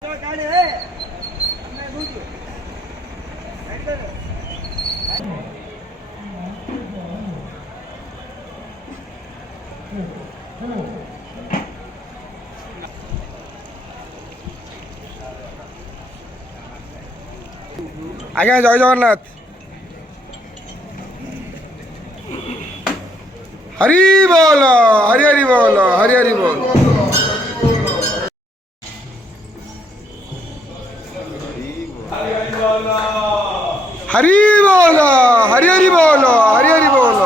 আজ্ঞা জয় জগন্নাথ। হরি বল, হরি হরি বল, হরি হরি বল। হরি বল, হরি হরি বল, হরি হরি বল।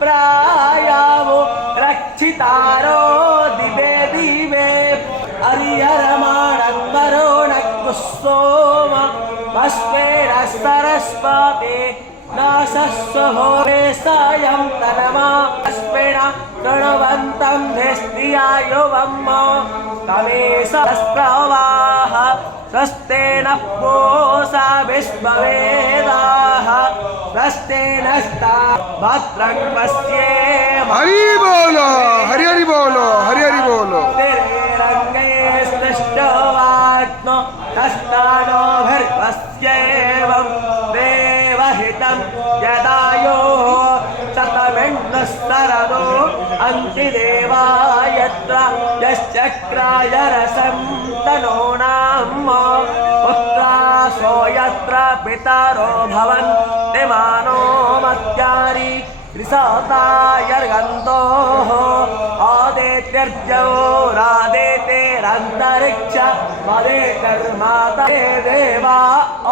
प्रायावो रक्षितारो दिवे दिवे हरिहरमाणवरुणकुसोम भस्मेन सरस्वती नासस्वहो सायं तनमा भस्मेन प्रणवन्तं धिष्टियायो वम्म तमेशस्त्रवाः स्वस्तेन पूषा विश्ववेदाः स्वस्तेन भद्रं पश्येम। हरि बोलो, हरि हरि बोलो, हरि हरि बोलो। रंगे सृष्टवात्म तस्तानो भर्पस्येवं देवहितं यदायो शतमिन्द्रस्तरदो अन्तिदेवायत्र यश्चक्राय रसं तनूनाम् पुत्रासो यत्र पितरो भवन्ति मानो मत्यानि त्रिसतायर्गन्तोः आदित्यर्जो रादेतेरन्तरिक्ष मदेतर्माता देवा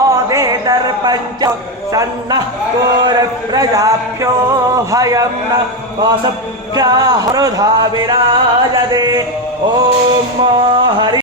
आदेतर्पञ्च सन्नः कोरप्रजाभ्यो भयं न वासभ्यः हृदा विराजते। ॐ हरि